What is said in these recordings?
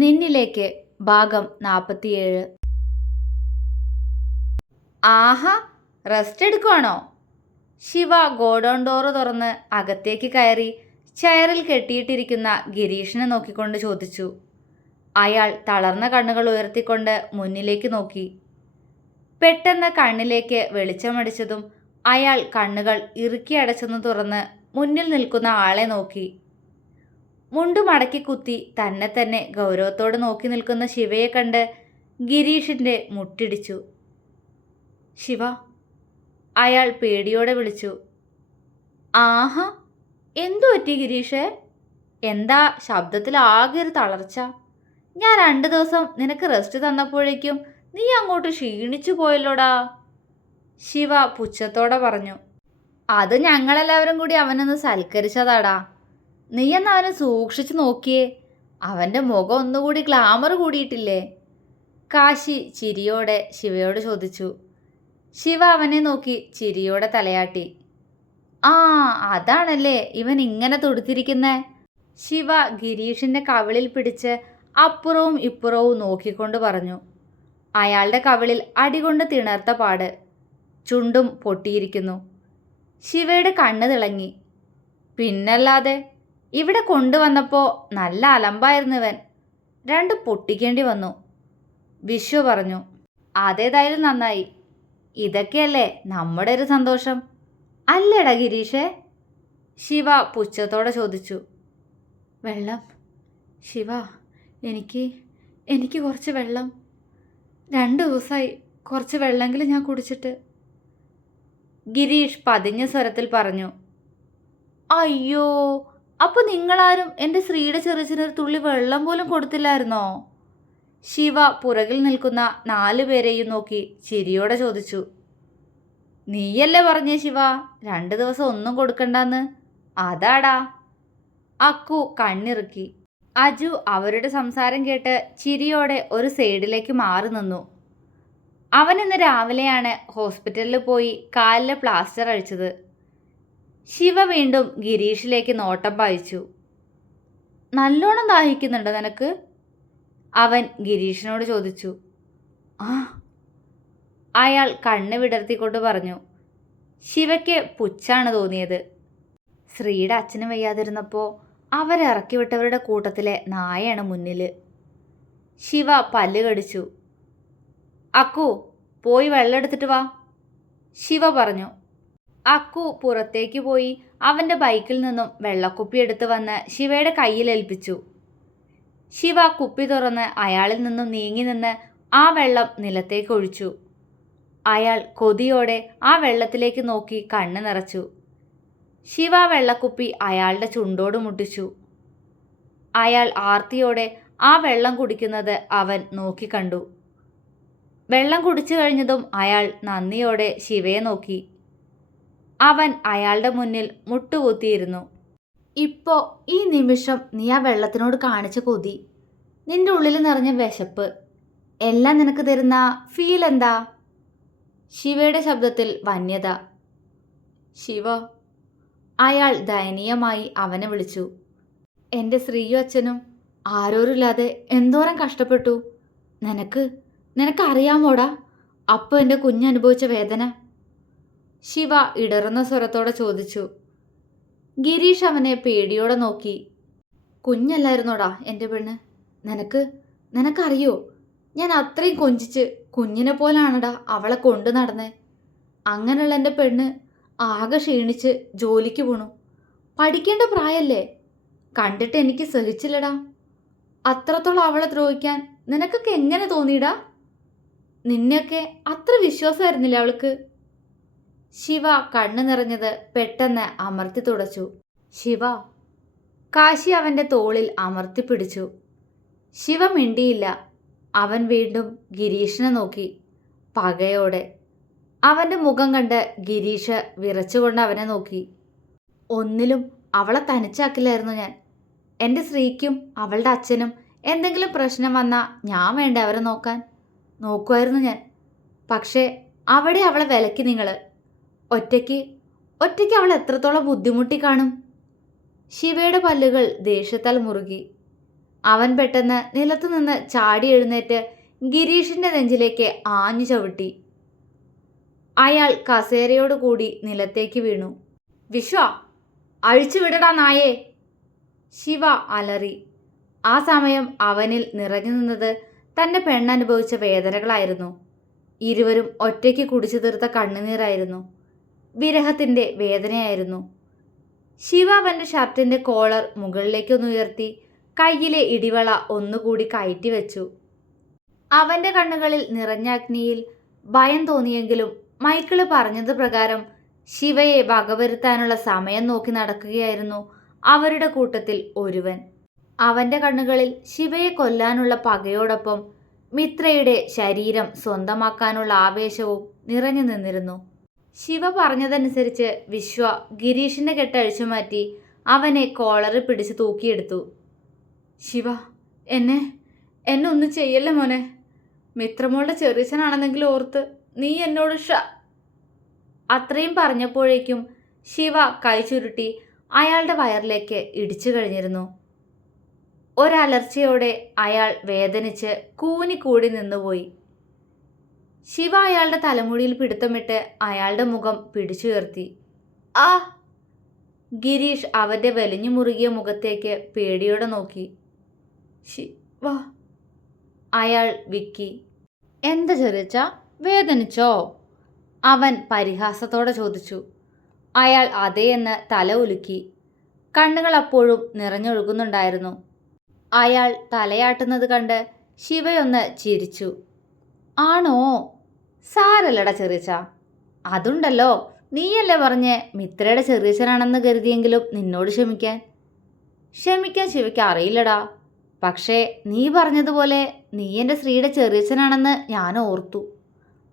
നിന്നിലേക്ക് ഭാഗം നാൽപ്പത്തിയേഴ് ആഹാ റെസ്റ്റ് എടുക്കുവാണോ? ശിവ ഗോഡൗൺ ഡോറ് തുറന്ന് അകത്തേക്ക് കയറി ചെയറിൽ കെട്ടിയിട്ടിരിക്കുന്ന ഗിരീഷിനെ നോക്കിക്കൊണ്ട് ചോദിച്ചു. അയാൾ തളർന്ന കണ്ണുകൾ ഉയർത്തിക്കൊണ്ട് മുന്നിലേക്ക് നോക്കി. പെട്ടെന്ന് കണ്ണിലേക്ക് വെളിച്ചമടിച്ചതും അയാൾ കണ്ണുകൾ ഇറുക്കി അടച്ചെന്ന് തുറന്ന് മുന്നിൽ നിൽക്കുന്ന ആളെ നോക്കി. മുണ്ടു മടക്കി കുത്തി തന്നെ തന്നെ ഗൗരവത്തോടെ നോക്കി നിൽക്കുന്ന ശിവയെ കണ്ട് ഗിരീഷിന്റെ മുട്ടിടിച്ചു. ശിവ അയാൾ പേടിയോടെ വിളിച്ചു. ആഹാ എന്തു പറ്റി ഗിരീഷേ? എന്താ ശബ്ദത്തിൽ ആകെ ഒരു തളർച്ച? ഞാൻ രണ്ട് ദിവസം നിനക്ക് റെസ്റ്റ് തന്നപ്പോഴേക്കും നീ അങ്ങോട്ട് ക്ഷീണിച്ചു പോയല്ലോടാ. ശിവ പുച്ഛത്തോടെ പറഞ്ഞു. അത് ഞങ്ങളെല്ലാവരും കൂടി അവനൊന്ന് സൽക്കരിച്ചതാടാ. നീ എന്നാ അവനെ സൂക്ഷിച്ചു നോക്കിയേ. അവന്റെ മുഖം ഒന്നുകൂടി ഗ്ലാമർ കൂടിയിട്ടില്ലേ? കാശി ചിരിയോടെ ശിവയോട് ചോദിച്ചു. ശിവ അവനെ നോക്കി ചിരിയോടെ തലയാട്ടി. ആ അതാണല്ലേ ഇവൻ ഇങ്ങനെ തൊടുത്തിരിക്കുന്നേ? ശിവ ഗിരീഷിന്റെ കവിളിൽ പിടിച്ച് അപ്പുറവും ഇപ്പുറവും നോക്കിക്കൊണ്ട് പറഞ്ഞു. അയാളുടെ കവിളിൽ അടികൊണ്ട് തിണർത്ത പാട്. ചുണ്ടും പൊട്ടിയിരിക്കുന്നു. ശിവയുടെ കണ്ണ് തിളങ്ങി. പിന്നല്ലാതെ ഇവിടെ കൊണ്ടുവന്നപ്പോൾ നല്ല അലമ്പായിരുന്നു ഇവൻ രണ്ട് പൊട്ടിക്കേണ്ടി വന്നു. വിശ്വ പറഞ്ഞു അതേതായാലും നന്നായി. ഇതൊക്കെയല്ലേ നമ്മുടെ ഒരു സന്തോഷം? അല്ലടാ ഗിരീഷേ. ശിവ പുച്ഛത്തോടെ ചോദിച്ചു വെള്ളം. ശിവ എനിക്ക് എനിക്ക് കുറച്ച് വെള്ളം. രണ്ട് ദിവസമായി കുറച്ച് വെള്ളമെങ്കിലും ഞാൻ കുടിച്ചിട്ട്. ഗിരീഷ് പതിഞ്ഞ സ്വരത്തിൽ പറഞ്ഞു അയ്യോ അപ്പോൾ നിങ്ങളാരും എന്റെ ശ്രീയുടെ ചെറുച്ചിനൊരു തുള്ളി വെള്ളം പോലും കൊടുത്തില്ലായിരുന്നോ? ശിവ പുറകിൽ നിൽക്കുന്ന നാലു പേരെയും നോക്കി ചിരിയോടെ ചോദിച്ചു. നീയല്ലേ പറഞ്ഞേ ശിവ രണ്ട് ദിവസം ഒന്നും കൊടുക്കണ്ടെന്ന്. അതാടാ. അക്കു കണ്ണിറുക്കി. അജു അവരുടെ സംസാരം കേട്ട് ചിരിയോടെ ഒരു സൈഡിലേക്ക് മാറി നിന്നു. അവൻ ഇന്ന് രാവിലെയാണ് ഹോസ്പിറ്റലിൽ പോയി കാലിലെ പ്ലാസ്റ്റർ അഴിച്ചത്. ശിവ വീണ്ടും ഗിരീഷിലേക്ക് നോട്ടം പായിച്ചു. നല്ലോണം ദാഹിക്കുന്നുണ്ടോ നിനക്ക്? അവൻ ഗിരീഷിനോട് ചോദിച്ചു. ആ. അയാൾ കണ്ണ് വിടർത്തിക്കൊണ്ട് പറഞ്ഞു. ശിവയ്ക്ക് പുച്ഛാണ് തോന്നിയത്. ശ്രീയുടെ അച്ഛന് വയ്യാതിരുന്നപ്പോൾ അവരെ ഇറക്കിവിട്ടവരുടെ കൂട്ടത്തിലെ നായയാണ് മുന്നിൽ ശിവ പല്ല് കടിച്ചു. അക്കു പോയി വെള്ളം എടുത്തിട്ട് വാ. ശിവ പറഞ്ഞു. അക്കു പുറത്തേക്ക് പോയി അവന്റെ ബൈക്കിൽ നിന്നും വെള്ളക്കുപ്പി എടുത്ത് വന്ന് ശിവയുടെ കയ്യിൽ ഏൽപ്പിച്ചു. ശിവ കുപ്പി തുറന്ന് അയാളിൽ നിന്നും നീങ്ങി നിന്ന് ആ വെള്ളം നിലത്തേക്ക് ഒഴിച്ചു. അയാൾ കൊതിയോടെ ആ വെള്ളത്തിലേക്ക് നോക്കി കണ്ണ് നിറച്ചു. ശിവ വെള്ളക്കുപ്പി അയാളുടെ ചുണ്ടോട് മുട്ടിച്ചു. അയാൾ ആർത്തിയോടെ ആ വെള്ളം കുടിക്കുന്നത് അവൻ നോക്കിക്കണ്ടു വെള്ളം കുടിച്ചു കഴിഞ്ഞതും അയാൾ നന്ദിയോടെ ശിവയെ നോക്കി. അവൻ അയാളുടെ മുന്നിൽ മുട്ടുകുത്തിയിരുന്നു. ഇപ്പോ ഈ നിമിഷം നീ ആ വെള്ളത്തിനോട് കാണിച്ച കൊതി. നിന്റെ ഉള്ളിൽ നിറഞ്ഞ വിശപ്പ്. എല്ലാം നിനക്ക് തരുന്ന ഫീൽ എന്താ? ശിവയുടെ ശബ്ദത്തിൽ വന്യത. ശിവ അയാൾ ദയനീയമായി അവനെ വിളിച്ചു. എന്റെ സ്ത്രീയും അച്ഛനും ആരോരുമില്ലാതെ എന്തോരം കഷ്ടപ്പെട്ടു. നിനക്ക് നിനക്കറിയാമോടാ അപ്പോൾ എന്റെ കുഞ്ഞനുഭവിച്ച വേദന? ശിവ ഇടറുന്ന സ്വരത്തോടെ ചോദിച്ചു. ഗിരീഷ് അവനെ പേടിയോടെ നോക്കി. കുഞ്ഞല്ലായിരുന്നോടാ എന്റെ പെണ്ണ്? നിനക്ക്? നിനക്കറിയോ? ഞാൻ അത്രയും കൊഞ്ചിച്ച് കുഞ്ഞിനെ പോലാണടാ അവളെ കൊണ്ടു നടന്നേ. അങ്ങനെയുള്ള എന്റെ പെണ്ണ് ആകെ ക്ഷീണിച്ച് ജോലിക്ക് പോണു. പഠിക്കേണ്ട പ്രായല്ലേ? കണ്ടിട്ട് എനിക്ക് സഹിച്ചില്ലടാ. അത്രത്തോളം അവളെ ദ്രോഹിക്കാൻ നിനക്കൊക്കെ എങ്ങനെ തോന്നിയിടാ? നിന്നെയൊക്കെ അത്ര വിശ്വാസമായിരുന്നില്ല അവൾക്ക്? ശിവ കണ്ണു നിറഞ്ഞത് പെട്ടെന്ന് അമർത്തി തുടച്ചു. ശിവ കാശി അവന്റെ തോളിൽ അമർത്തി പിടിച്ചു. ശിവ മിണ്ടിയില്ല. അവൻ വീണ്ടും ഗിരീഷിനെ നോക്കി. പകയോടെ. അവന്റെ മുഖം കണ്ട് ഗിരീഷ് വിറച്ചുകൊണ്ട് അവനെ നോക്കി. ഒന്നിലും അവളെ തനിച്ചാക്കില്ലായിരുന്നു ഞാൻ. എന്റെ സ്ത്രീക്കും അവളുടെ അച്ഛനും എന്തെങ്കിലും പ്രശ്നം വന്നാൽ ഞാൻ വേണ്ട അവരെ നോക്കാൻ? നോക്കുമായിരുന്നു ഞാൻ. പക്ഷേ അവിടെ അവളെ വിലക്കി നിങ്ങൾ ഒറ്റയ്ക്ക് ഒറ്റയ്ക്ക് അവൾ എത്രത്തോളം ബുദ്ധിമുട്ടി കാണും? ശിവയുടെ പല്ലുകൾ ദേഷ്യത്താൽ മുറുകി. അവൻ പെട്ടെന്ന് നിലത്തുനിന്ന് ചാടി എഴുന്നേറ്റ് ഗിരീഷിന്റെ നെഞ്ചിലേക്ക് ആഞ്ഞു ചവിട്ടി. അയാൾ കസേരയോടുകൂടി നിലത്തേക്ക് വീണു. വിശ്വ അഴിച്ചുവിടടാ നായേ! ശിവ അലറി. ആ സമയം അവനിൽ നിറഞ്ഞു നിന്നത് തന്റെ പെണ്ണനുഭവിച്ച വേദനകളായിരുന്നു. ഇരുവരും ഒറ്റയ്ക്ക് കുടിച്ചു തീർത്ത കണ്ണുനീരായിരുന്നു. വിരഹത്തിന്റെ വേദനയായിരുന്നു. ശിവ അവന്റെ ഷർട്ടിന്റെ കോളർ മുകളിലേക്കൊന്ന് ഉയർത്തി കയ്യിലെ ഇടിവള ഒന്നുകൂടി കയറ്റി വെച്ചു. അവന്റെ കണ്ണുകളിൽ നിറഞ്ഞ അഗ്നിയിൽ ഭയം തോന്നിയെങ്കിലും മൈക്കിൾ പറഞ്ഞത് പ്രകാരം ശിവയെ വകവരുത്താനുള്ള സമയം നോക്കി നടക്കുകയായിരുന്നു അവരുടെ കൂട്ടത്തിൽ ഒരുവൻ. അവന്റെ കണ്ണുകളിൽ ശിവയെ കൊല്ലാനുള്ള പകയോടൊപ്പം മിത്രയുടെ ശരീരം സ്വന്തമാക്കാനുള്ള ആവേശവും നിറഞ്ഞു നിന്നിരുന്നു. ശിവ പറഞ്ഞതനുസരിച്ച് വിശ്വ ഗിരീഷിന്റെ കെട്ടഴിച്ചു മാറ്റി അവനെ കോളറിൽ പിടിച്ച് തൂക്കിയെടുത്തു. ശിവ എന്നെ എന്നെ ഒന്നും ചെയ്യല്ലേ മോനെ? മിത്രമോളുടെ ചെറിയച്ചനാണെന്നെങ്കിലും ഓർത്ത് നീ എന്നോട് ഷ അത്രയും പറഞ്ഞപ്പോഴേക്കും ശിവ കൈ ചുരുട്ടി അയാളുടെ വയറിലേക്ക് ഇടിച്ചു കഴിഞ്ഞിരുന്നു. ഒരലർച്ചയോടെ അയാൾ വേദനിച്ച് കൂനിക്കൂടി നിന്നുപോയി. ശിവ അയാളുടെ തലമുടിയിൽ പിടുത്തമിട്ട് അയാളുടെ മുഖം പിടിച്ചുയർത്തി ആ! ഗിരീഷ് അവന്റെ വലിഞ്ഞു മുറുകിയ മുഖത്തേക്ക് പേടിയോടെ നോക്കി. ശിവ! അയാൾ വിക്കി. എന്താ ചെറിയച്ച വേദനിച്ചോ? അവൻ പരിഹാസത്തോടെ ചോദിച്ചു. അയാൾ അതേയെന്ന് തല ഉലുക്കി. കണ്ണുകൾ അപ്പോഴും നിറഞ്ഞൊഴുകുന്നുണ്ടായിരുന്നു. അയാൾ തലയാട്ടുന്നത് കണ്ട് ശിവയൊന്ന് ചിരിച്ചു. ആണോ? സാരല്ലടാ ചെറിയച്ച. അതുണ്ടല്ലോ. നീയല്ലേ പറഞ്ഞ് മിത്രയുടെ ചെറിയച്ചനാണെന്ന് കരുതിയെങ്കിലും നിന്നോട് ക്ഷമിക്കാൻ? ക്ഷമിക്കാൻ ശിവയ്ക്ക് അറിയില്ലടാ. പക്ഷേ നീ പറഞ്ഞതുപോലെ നീ എന്റെ സ്ത്രീയുടെ ചെറിയച്ചനാണെന്ന് ഞാൻ ഓർത്തു.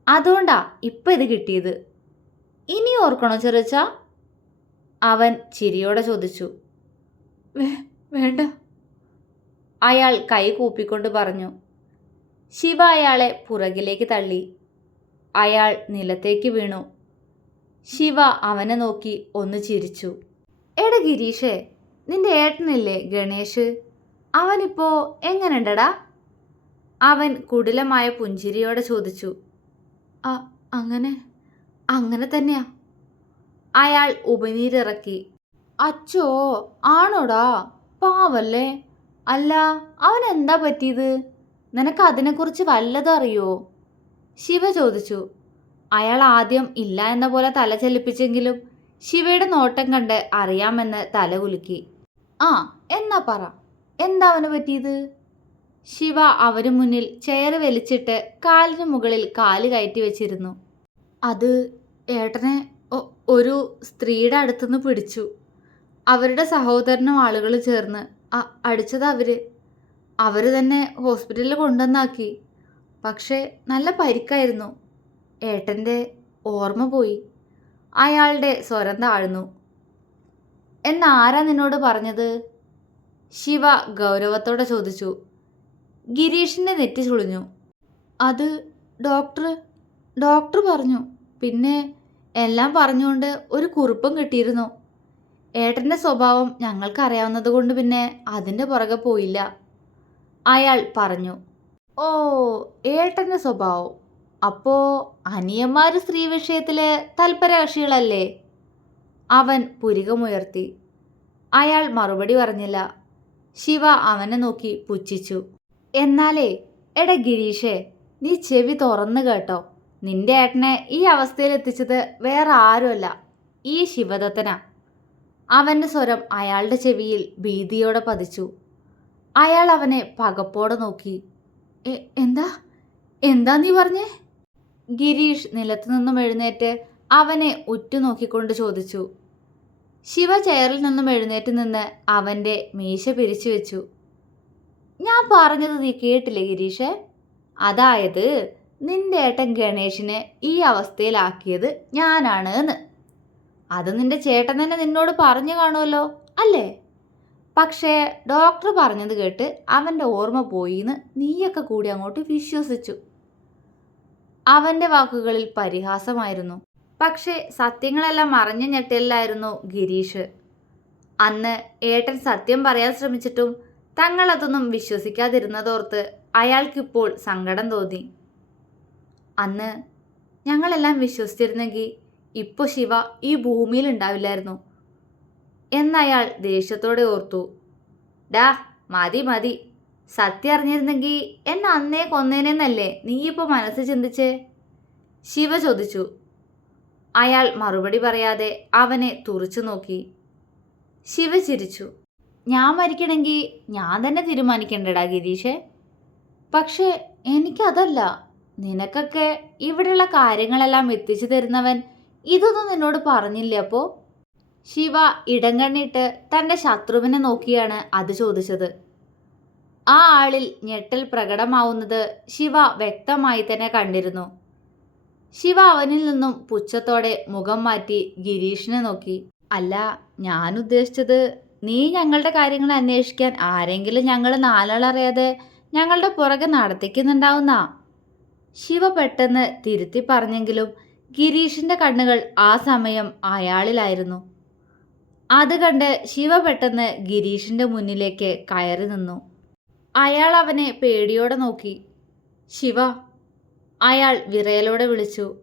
അതുകൊണ്ടാ ഇപ്പം ഇത് കിട്ടിയത്. ഇനി ഓർക്കണോ ചെറിയച്ച? അവൻ ചിരിയോടെ ചോദിച്ചു. വേണ്ട. അയാൾ കൈ കൂപ്പിക്കൊണ്ട് പറഞ്ഞു. ശിവ അയാളെ പുറകിലേക്ക് തള്ളി. അയാൾ നിലത്തേക്ക് വീണു. ശിവ അവനെ നോക്കി ഒന്ന് ചിരിച്ചു. എട ഗിരീഷേ നിന്റെ ഏട്ടനില്ലേ ഗണേഷ്? അവനിപ്പോ എങ്ങനെയുണ്ടടാ അവൻ കുടിലമായ പുഞ്ചിരിയോടെ ചോദിച്ചു. "ആ, അങ്ങനെ അങ്ങനെ തന്നെയാ. അയാൾ ഉപനീരിറക്കി അച്ചോ ആണോടാ? പാവല്ലേ? അല്ല അവനെന്താ പറ്റിയത്? നിനക്ക് അതിനെക്കുറിച്ച് വല്ലതും അറിയോ ശിവ ചോദിച്ചു അയാൾ ആദ്യം ഇല്ല എന്ന പോലെ തല ചലിപ്പിച്ചെങ്കിലും ശിവയുടെ നോട്ടം കണ്ട് അറിയാമെന്ന് തല കുലുക്കി. ആ എന്നാ പറ എന്താ പറ്റിയത്? ശിവ അവന് മുന്നിൽ ചെയർ വലിച്ചിട്ട് കാലിന് മുകളിൽ കാൽ കയറ്റി വെച്ചിരുന്നു. അത് ഏട്ടനെ ഒരു സ്ത്രീയുടെ അടുത്തുനിന്ന് പിടിച്ചു. അവരുടെ സഹോദരനും ആളുകൾ ചേർന്ന് അടിച്ചത് അവർ. അവർ തന്നെ ഹോസ്പിറ്റലിൽ കൊണ്ടുവന്നാക്കി. പക്ഷേ നല്ല പരിക്കായിരുന്നു. ഏട്ടന്റെ ഓർമ്മ പോയി. അയാളുടെ സ്വരം താഴ്ന്നു. എന്നാരാ നിന്നോട് പറഞ്ഞത്? ശിവ ഗൗരവത്തോടെ ചോദിച്ചു. ഗിരീഷിന്റെ നെറ്റി ചുളിഞ്ഞു. അത് ഡോക്ടർ ഡോക്ടർ പറഞ്ഞു. പിന്നെ എല്ലാം പറഞ്ഞുകൊണ്ട് ഒരു കുറിപ്പും കിട്ടിയിരുന്നു. ഏട്ടന്റെ സ്വഭാവം ഞങ്ങൾക്കറിയാവുന്നത് കൊണ്ട് പിന്നെ അതിന്റെ പുറകെ പോയില്ല. അയാൾ പറഞ്ഞു. ഓ ഏട്ടന്റെ സ്വഭാവം. അപ്പോ അനിയന്മാർ സ്ത്രീ വിഷയത്തിൽ തൽപരകക്ഷികളല്ലേ? അവൻ പുരികമുയർത്തി. അയാൾ മറുപടി പറഞ്ഞില്ല. ശിവ അവനെ നോക്കി പുച്ഛിച്ചു. എന്നാലേ എടാ ഗിരീഷേ നീ ചെവി തുറന്നു കേട്ടോ. നിന്റെ ഏട്ടനെ ഈ അവസ്ഥയിൽ എത്തിച്ചത് വേറെ ആരുമല്ല ഈ ശിവദത്തനാ. അവന്റെ സ്വരം അയാളുടെ ചെവിയിൽ ഭീതിയോടെ പതിച്ചു. അയാൾ അവനെ പകപ്പോടെ നോക്കി. "എ- എന്താ? എന്താ നീ പറഞ്ഞേ? ഗിരീഷ് നിലത്തു നിന്നും എഴുന്നേറ്റ് അവനെ ഉറ്റുനോക്കിക്കൊണ്ട് ചോദിച്ചു. ശിവ ചെയറിൽ നിന്നും എഴുന്നേറ്റ് നിന്ന് അവന്റെ മീശ പിരിച്ചു വെച്ചു. ഞാൻ പറഞ്ഞത് നീ കേട്ടില്ലേ ഗിരീഷേ? അതായത് നിന്റെ ഏട്ടൻ ഗണേഷിനെ ഈ അവസ്ഥയിലാക്കിയത് ഞാനാണ് എന്ന്. അത് നിന്റെ ചേട്ടൻ തന്നെ നിന്നോട് പറഞ്ഞു കാണുമല്ലോ അല്ലേ? പക്ഷേ ഡോക്ടർ പറഞ്ഞത് കേട്ട് അവന്റെ ഓർമ്മ പോയിന്ന് നീയൊക്കെ കൂടി അങ്ങോട്ട് വിശ്വസിച്ചു. അവന്റെ വാക്കുകളിൽ പരിഹാസമായിരുന്നു. പക്ഷേ സത്യങ്ങളെല്ലാം മറഞ്ഞ ഞെട്ടലിലായിരുന്നു ഗിരീഷ്. അന്ന് ഏട്ടൻ സത്യം പറയാൻ ശ്രമിച്ചിട്ടും തങ്ങളതൊന്നും വിശ്വസിക്കാതിരുന്നതോർത്ത് അയാൾക്കിപ്പോൾ സങ്കടം തോന്നി. അന്ന് ഞങ്ങളെല്ലാം വിശ്വസിച്ചിരുന്നെങ്കിൽ ഇപ്പോൾ ശിവ ഈ ഭൂമിയിൽ ഉണ്ടാവില്ലായിരുന്നു. എന്നയാൾ ദേഷ്യത്തോടെ ഓർത്തു. ഡാ മതി മതി. സത്യം അറിഞ്ഞിരുന്നെങ്കിൽ എന്നെ അന്നേ കൊന്നേനെന്നല്ലേ നീയിപ്പോൾ മനസ്സ് ചിന്തിച്ചേ? ശിവ ചോദിച്ചു. അയാൾ മറുപടി പറയാതെ അവനെ തുറച്ചു നോക്കി. ശിവ ചിരിച്ചു. ഞാൻ മരിക്കണമെങ്കിൽ ഞാൻ തന്നെ തീരുമാനിക്കണ്ടടാ ഗിരീഷേ. പക്ഷേ എനിക്കതല്ല. നിനക്കൊക്കെ ഇവിടെയുള്ള കാര്യങ്ങളെല്ലാം എത്തിച്ചു തരുന്നവൻ ഇതൊന്നും നിന്നോട് പറഞ്ഞില്ലേ അപ്പോൾ ശിവ ഇടങ്കണ്ണിട്ട് തന്റെ ശത്രുവിനെ നോക്കിയാണ് അത് ചോദിച്ചത്. ആ ആളിൽ ഞെട്ടൽ പ്രകടമാവുന്നത് ശിവ വ്യക്തമായി തന്നെ കണ്ടിരുന്നു. ശിവ അവനിൽ നിന്നും പുച്ഛത്തോടെ മുഖം മാറ്റി ഗിരീഷിനെ നോക്കി. അല്ല ഞാൻ ഉദ്ദേശിച്ചത് നീ ഞങ്ങളുടെ കാര്യങ്ങൾ അന്വേഷിക്കാൻ ആരെങ്കിലും ഞങ്ങൾ നാലാളറിയാതെ ഞങ്ങളുടെ പുറകെ നടത്തിക്കുന്നുണ്ടാവുന്ന? ശിവ പെട്ടെന്ന് തിരുത്തി പറഞ്ഞെങ്കിലും ഗിരീഷിന്റെ കണ്ണുകൾ ആ സമയം അയാളിലായിരുന്നു. അത് കണ്ട് ശിവ പെട്ടെന്ന് ഗിരീഷിന്റെ മുന്നിലേക്ക് കയറി നിന്നു. അയാൾ അവനെ പേടിയോടെ നോക്കി. ശിവ അയാൾ വിറയലോടെ വിളിച്ചു.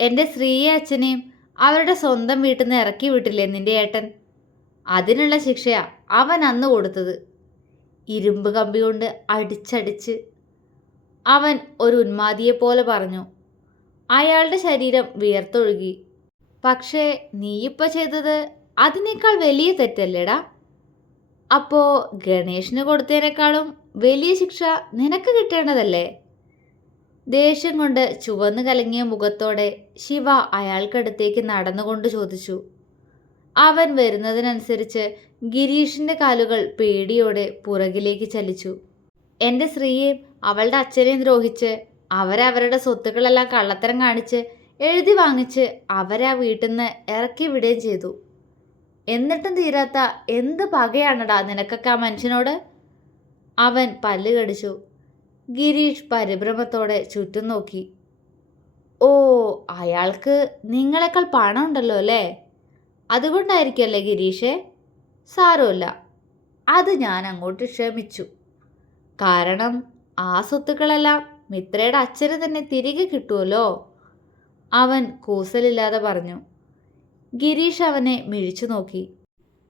എന്റെ സ്ത്രീയെ അച്ഛനെയും അവരുടെ സ്വന്തം വീട്ടിൽ നിന്ന് ഇറക്കി വിട്ടില്ലേ നിന്റെ ഏട്ടൻ? അതിനുള്ള ശിക്ഷയാ അവൻ അന്ന് കൊടുത്തത്. ഇരുമ്പ് കമ്പി കൊണ്ട് അടിച്ചടിച്ച് അവൻ ഒരു ഉന്മാദിയെപ്പോലെ പറഞ്ഞു. അയാളുടെ ശരീരം വിയർത്തൊഴുകി. പക്ഷേ നീയിപ്പോൾ ചെയ്തത് അതിനേക്കാൾ വലിയ തെറ്റല്ലേടാ? അപ്പോൾ ഗണേഷിന് കൊടുത്തതിനേക്കാളും വലിയ ശിക്ഷ നിനക്ക് കിട്ടേണ്ടതല്ലേ? ദേഷ്യം കൊണ്ട് ചുവന്നു കലങ്ങിയ മുഖത്തോടെ ശിവ അയാൾക്കടുത്തേക്ക് നടന്നുകൊണ്ട് ചോദിച്ചു. അവൻ വരുന്നതിനനുസരിച്ച് ഗിരീഷിന്റെ കാലുകൾ പേടിയോടെ പുറകിലേക്ക് ചലിച്ചു. എന്റെ സ്ത്രീയെയും അവളുടെ അച്ഛനെയും ദ്രോഹിച്ച് അവരവരുടെ സ്വത്തുക്കളെല്ലാം കള്ളത്തരം കാണിച്ച് എഴുതി വാങ്ങിച്ച് അവരെ ആ വീട്ടിൽ നിന്ന് ഇറക്കി വിടുകയും ചെയ്തു. എന്നിട്ടും തീരാത്ത എന്ത് പകയാണടാ നിനക്കൊക്കെ ആ മനുഷ്യനോട്? അവൻ പല്ല് കടിച്ചു. ഗിരീഷ് പരിഭ്രമത്തോടെ ചുറ്റും നോക്കി. ഓ അയാൾക്ക് നിങ്ങളെക്കാൾ പണം ഉണ്ടല്ലോ അല്ലേ? അതുകൊണ്ടായിരിക്കുമല്ലേ ഗിരീഷേ? സാരമില്ല. അത് ഞാൻ അങ്ങോട്ട് ക്ഷമിച്ചു. കാരണം ആ സ്വത്തുക്കളെല്ലാം മിത്രയുടെ അച്ഛന് തന്നെ തിരികെ കിട്ടുമല്ലോ അവൻ കൂസലില്ലാതെ പറഞ്ഞു. ഗിരീഷ് അവനെ മിഴിച്ചു നോക്കി.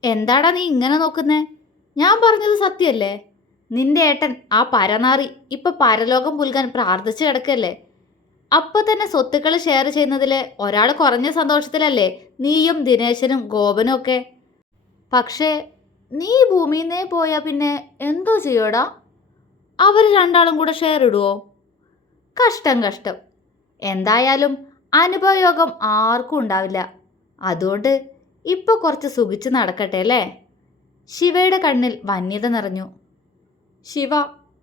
എന്താടാ നീ ഇങ്ങനെ നോക്കുന്നേ? ഞാൻ പറഞ്ഞത് സത്യമല്ലേ നിന്റെ ഏട്ടൻ ആ പരനാറി ഇപ്പൊ പരലോകം പുൽകാൻ പ്രാർത്ഥിച്ചു കിടക്കല്ലേ? അപ്പൊ തന്നെ സ്വത്തുക്കൾ ഷെയർ ചെയ്യുന്നതിൽ ഒരാൾ കുറഞ്ഞ സന്തോഷത്തിലല്ലേ നീയും ദിനേശനും ഗോപനും ഒക്കെ? പക്ഷേ നീ ഭൂമിയിൽ നിന്നേ പോയാൽ പിന്നെ എന്തോ ചെയ്യോടാ? അവർ രണ്ടാളും കൂടെ ഷെയർ ഇടുവോ? കഷ്ടം കഷ്ടം. എന്തായാലും അനുഭവയോഗം ആർക്കും ഉണ്ടാവില്ല. അതുകൊണ്ട് ഇപ്പോൾ കുറച്ച് സുഖിച്ച് നടക്കട്ടെ അല്ലേ? ശിവയുടെ കണ്ണിൽ വന്യത നിറഞ്ഞു. ശിവ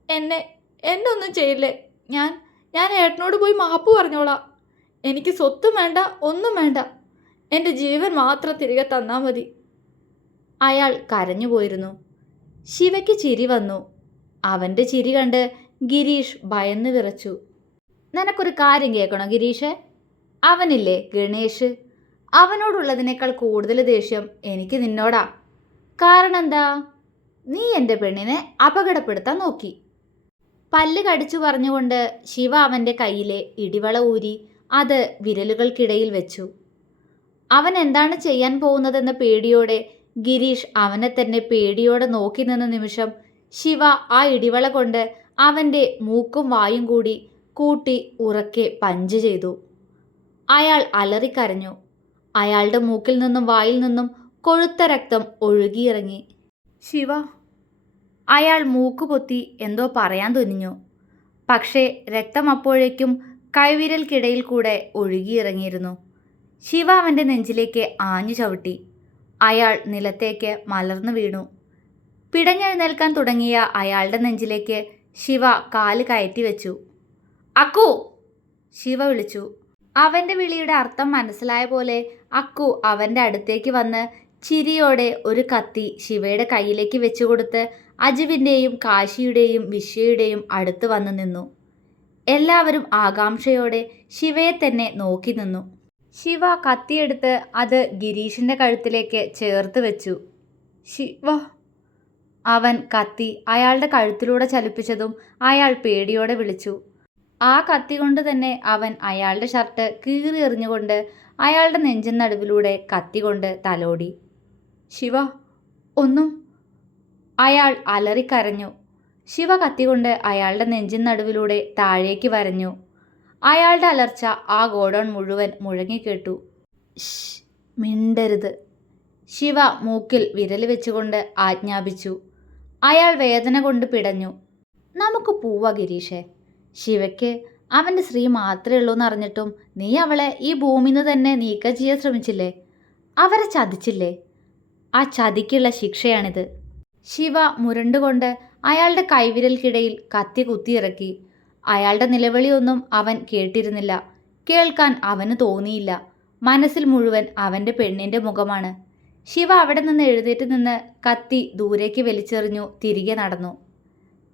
എന്നെ എന്നെ ഒന്നും ചെയ്യില്ലേ? ഞാൻ ഞാൻ ഏട്ടനോട് പോയി മാപ്പ് പറഞ്ഞോളാം. എനിക്ക് സ്വത്തും വേണ്ട ഒന്നും വേണ്ട. എന്റെ ജീവൻ മാത്രം തിരികെ തന്നാൽ മതി. അയാൾ കരഞ്ഞുപോയിരുന്നു ശിവയ്ക്ക് ചിരി വന്നു. അവന്റെ ചിരി കണ്ട് ഗിരീഷ് ഭയന്ന് വിറച്ചു. നിനക്കൊരു കാര്യം കേൾക്കണോ ഗിരീഷ്? അവനില്ലേ ഗണേഷ്? അവനോടുള്ളതിനേക്കാൾ കൂടുതൽ ദേഷ്യം എനിക്ക് നിന്നോടാ. കാരണം എന്താ നീ എന്റെ പെണ്ണിനെ അപകടപ്പെടുത്താൻ നോക്കി. പല്ല് കടിച്ചു പറഞ്ഞുകൊണ്ട് ശിവ അവന്റെ കയ്യിലെ ഇടിവള ഊരി അത് വിരലുകൾക്കിടയിൽ വെച്ചു. അവൻ എന്താണ് ചെയ്യാൻ പോകുന്നതെന്ന പേടിയോടെ ഗിരീഷ് അവനെ തന്നെ പേടിയോടെ നോക്കി നിന്ന നിമിഷം ശിവ ആ ഇടിവള കൊണ്ട് അവന്റെ മൂക്കും വായും കൂടി കൂട്ടി ഉറക്കെ പഞ്ച് ചെയ്തു. അയാൾ അലറിക്കരഞ്ഞു. അയാളുടെ മൂക്കിൽ നിന്നും വായിൽ നിന്നും കൊഴുത്ത രക്തം ഒഴുകിയിറങ്ങി. ശിവ അയാൾ മൂക്ക് പൊത്തി എന്തോ പറയാൻ തുനിഞ്ഞു. പക്ഷേ രക്തം അപ്പോഴേക്കും കൈവിരൽക്കിടയിൽ കൂടെ ഒഴുകിയിറങ്ങിയിരുന്നു. ശിവ അവന്റെ നെഞ്ചിലേക്ക് ആഞ്ഞു ചവിട്ടി. അയാൾ നിലത്തേക്ക് മലർന്നു വീണു. പിടഞ്ഞെഴുന്നേൽക്കാൻ തുടങ്ങിയ അയാളുടെ നെഞ്ചിലേക്ക് ശിവ കാൽ കയറ്റി വെച്ചു. അക്കു! ശിവ വിളിച്ചു. അവന്റെ വിളിയുടെ അർത്ഥം മനസ്സിലായ പോലെ അക്കു അവന്റെ അടുത്തേക്ക് വന്ന് ചിരിയോടെ ഒരു കത്തി ശിവയുടെ കയ്യിലേക്ക് വെച്ചു കൊടുത്ത് അജുവിന്റെയും കാശിയുടെയും വിശ്വയുടെയും അടുത്ത് വന്നു നിന്നു. എല്ലാവരും ആകാംക്ഷയോടെ ശിവയെ തന്നെ നോക്കി നിന്നു. ശിവ കത്തിയെടുത്ത് അത് ഗിരീഷിന്റെ കഴുത്തിലേക്ക് ചേർത്ത് വെച്ചു. ശിവ! അവൻ കത്തി അയാളുടെ കഴുത്തിലൂടെ ചലിപ്പിച്ചതും അയാൾ പേടിയോടെ വിളിച്ചു. ആ കത്തി കൊണ്ട് തന്നെ അവൻ അയാളുടെ ഷർട്ട് കീറി എറിഞ്ഞുകൊണ്ട് അയാളുടെ നെഞ്ചിൻ നടുവിലൂടെ കത്തി കൊണ്ട് തലോടി. ശിവ ഒന്നും. അയാൾ അലറിക്കരഞ്ഞു. ശിവ കത്തി കൊണ്ട് അയാളുടെ നെഞ്ചിൻ നടുവിലൂടെ താഴേക്ക് വരഞ്ഞു. അയാളുടെ അലർച്ച ആ ഗോഡൗൺ മുഴുവൻ മുഴങ്ങിക്കേട്ടു "ഷ്, മിണ്ടരുത്. ശിവ മൂക്കിൽ വിരൽ വെച്ചുകൊണ്ട് ആജ്ഞാപിച്ചു. അയാൾ വേദന കൊണ്ട് പിടഞ്ഞു. നമുക്ക് പോവാ ഗിരീഷേ. ശിവയ്ക്ക് അവന്റെ സ്ത്രീ മാത്രമേ ഉള്ളൂ എന്നറിഞ്ഞിട്ടും നീ അവളെ ഈ ഭൂമിയിൽ നിന്ന് തന്നെ നീക്കം ചെയ്യാൻ ശ്രമിച്ചില്ലേ? അവരെ ചതിച്ചില്ലേ? ആ ചതിക്കുള്ള ശിക്ഷയാണിത്. ശിവ മുരണ്ടുകൊണ്ട് അയാളുടെ കൈവിരൽക്കിടയിൽ കത്തി കുത്തിയിറക്കി. അയാളുടെ നിലവിളിയൊന്നും അവൻ കേട്ടിരുന്നില്ല. കേൾക്കാൻ അവന് തോന്നിയില്ല. മനസ്സിൽ മുഴുവൻ അവന്റെ പെണ്ണിന്റെ മുഖമാണ്. ശിവ അവിടെ നിന്ന് എഴുന്നേറ്റ് നിന്ന് കത്തി ദൂരേക്ക് വലിച്ചെറിഞ്ഞു തിരികെ നടന്നു.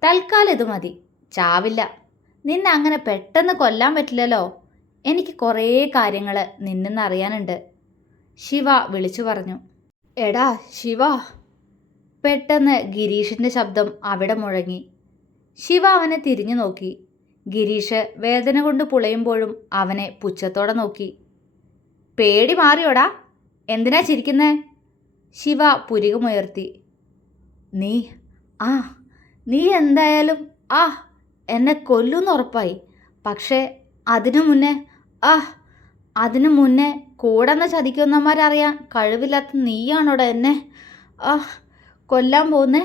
തൽക്കാലം ഇത് മതി. ചാവില്ല. നിന്നെ അങ്ങനെ പെട്ടെന്ന് കൊല്ലാൻ പറ്റില്ലല്ലോ. എനിക്ക് കുറേ കാര്യങ്ങൾ നിന്നെന്ന് അറിയാനുണ്ട് ശിവ വിളിച്ചു പറഞ്ഞു. എടാ ശിവ. പെട്ടെന്ന് ഗിരീഷിന്റെ ശബ്ദം അവിടെ മുഴങ്ങി. ശിവ അവനെ തിരിഞ്ഞു നോക്കി. ഗിരീഷ് വേദന കൊണ്ട് പുളയുമ്പോഴും അവനെ പുച്ഛത്തോടെ നോക്കി. പേടി മാറിയോടാ. എന്തിനാ ചിരിക്കുന്നേ? ശിവ പുരികമുയർത്തി. നീ ആ നീ എന്തായാലും ആ എന്നെ കൊല്ലുമെന്ന് ഉറപ്പായി. പക്ഷേ അതിനു മുന്നേ ആ അതിനു മുന്നേ കൂടെ നിന്ന് ചതിക്കുന്നമാരറിയാൻ കഴിവില്ലാത്ത നീയാണോടാ എന്നെ? ആ കൊല്ലാൻ പോകുന്നേ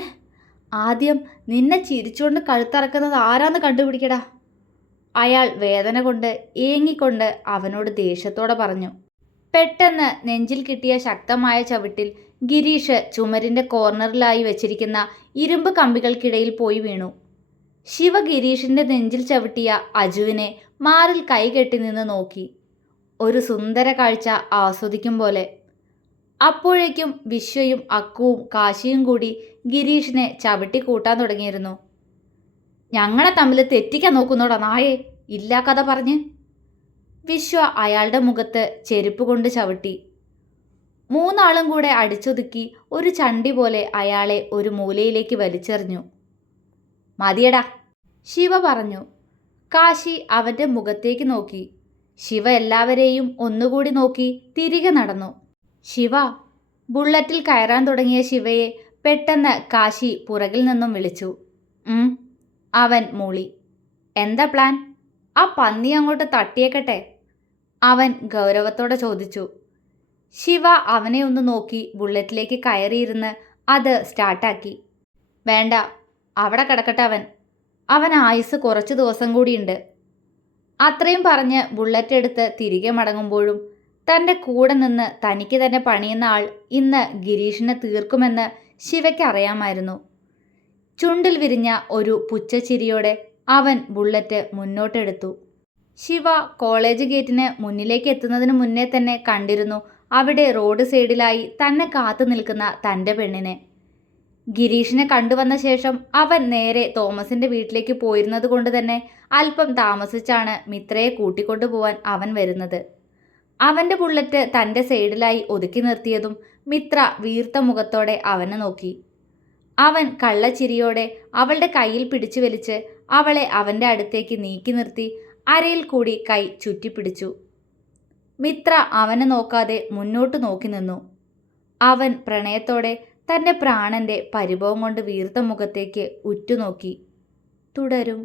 ആദ്യം നിന്നെ ചിരിച്ചുകൊണ്ട് കഴുത്തറക്കുന്നത് ആരാന്ന് കണ്ടുപിടിക്കടാ? അയാൾ വേദന കൊണ്ട് ഏങ്ങിക്കൊണ്ട് അവനോട് ദേഷ്യത്തോടെ പറഞ്ഞു. പെട്ടെന്ന് നെഞ്ചിൽ കിട്ടിയ ശക്തമായ ചവിട്ടിൽ ഗിരീഷ് ചുമരിന്റെ കോർണറിലായി വെച്ചിരിക്കുന്ന ഇരുമ്പ് കമ്പികൾക്കിടയിൽ പോയി വീണു. ശിവ ഗിരീഷിന്റെ നെഞ്ചിൽ ചവിട്ടിയ അജുവിനെ മാറിൽ കൈകെട്ടി നിന്ന് നോക്കി. ഒരു സുന്ദര കാഴ്ച ആസ്വദിക്കും പോലെ. അപ്പോഴേക്കും വിശ്വയും അക്കുവും കാശിയും കൂടി ഗിരീഷിനെ ചവിട്ടി കൂട്ടാൻ തുടങ്ങിയിരുന്നു. ഞങ്ങളെ തമ്മിൽ തെറ്റിക്കാൻ നോക്കുന്നോടാ നായേ ഇല്ലാ കഥ പറഞ്ഞ്. വിശ്വ അയാളുടെ മുഖത്ത് ചെരുപ്പ് കൊണ്ട് ചവിട്ടി. മൂന്നാളും കൂടെ അടിച്ചൊതുക്കി ഒരു ചണ്ടി പോലെ അയാളെ ഒരു മൂലയിലേക്ക് വലിച്ചെറിഞ്ഞു. മതിയടാ. ശിവ പറഞ്ഞു. കാശി അവന്റെ മുഖത്തേക്ക് നോക്കി. ശിവ എല്ലാവരെയും ഒന്നുകൂടി നോക്കി തിരികെ നടന്നു. ശിവ ബുള്ളറ്റിൽ കയറാൻ തുടങ്ങിയ ശിവയെ പെട്ടെന്ന് കാശി പുറകിൽ നിന്നും വിളിച്ചു. അവൻ മൂളി. എന്താ പ്ലാൻ? ആ പന്നി അങ്ങോട്ട് തട്ടിയേക്കട്ടെ. അവൻ ഗൗരവത്തോടെ ചോദിച്ചു. ശിവ അവനെ ഒന്ന് നോക്കി ബുള്ളറ്റിലേക്ക് കയറിയിരുന്ന് അത് സ്റ്റാർട്ടാക്കി. വേണ്ട അവിടെ കിടക്കട്ടെ അവൻ. അവൻ ആയുസ് കുറച്ച് ദിവസം കൂടിയുണ്ട്. അത്രയും പറഞ്ഞ് ബുള്ളറ്റ് എടുത്ത് തിരികെ മടങ്ങുമ്പോഴും തന്റെ കൂടെ നിന്ന് തനിക്ക് തന്നെ പണിയുന്ന ആൾ ഇന്ന് ഗിരീഷിനെ തീർക്കുമെന്ന് ശിവയ്ക്ക് അറിയാമായിരുന്നു. ചുണ്ടിൽ വിരിഞ്ഞ ഒരു പുച്ഛച്ചിരിയോടെ അവൻ ബുള്ളറ്റ് മുന്നോട്ടെടുത്തു. ശിവ കോളേജ് ഗേറ്റിന് മുന്നിലേക്ക് എത്തുന്നതിന് മുന്നേ തന്നെ കണ്ടിരുന്നു അവിടെ റോഡ് സൈഡിലായി തന്നെ കാത്തു നിൽക്കുന്ന തന്റെ പെണ്ണിനെ. ഗിരീഷിനെ കണ്ടുവന്ന ശേഷം അവൻ നേരെ തോമസിന്റെ വീട്ടിലേക്ക് പോയിരുന്നത് കൊണ്ട് തന്നെ അല്പം താമസിച്ചാണ് മിത്രയെ കൂട്ടിക്കൊണ്ടുപോവാൻ അവൻ വരുന്നത്. അവന്റെ ബുള്ളറ്റ് തന്റെ സൈഡിലായി ഒതുക്കി നിർത്തിയതും മിത്ര വീർത്ത മുഖത്തോടെ അവനെ നോക്കി. അവൻ കള്ളച്ചിരിയോടെ അവളുടെ കയ്യിൽ പിടിച്ചു വലിച്ച് അവളെ അവന്റെ അടുത്തേക്ക് നീക്കി നിർത്തി അരയിൽ കൂടി കൈ ചുറ്റിപ്പിടിച്ചു. മിത്ര അവനെ നോക്കാതെ മുന്നോട്ട് നോക്കി നിന്നു. അവൻ പ്രണയത്തോടെ തന്റെ പ്രാണന്റെ പരിഭവം കൊണ്ട് വീർത്ത മുഖത്തേക്ക് ഉറ്റുനോക്കി തുടരും.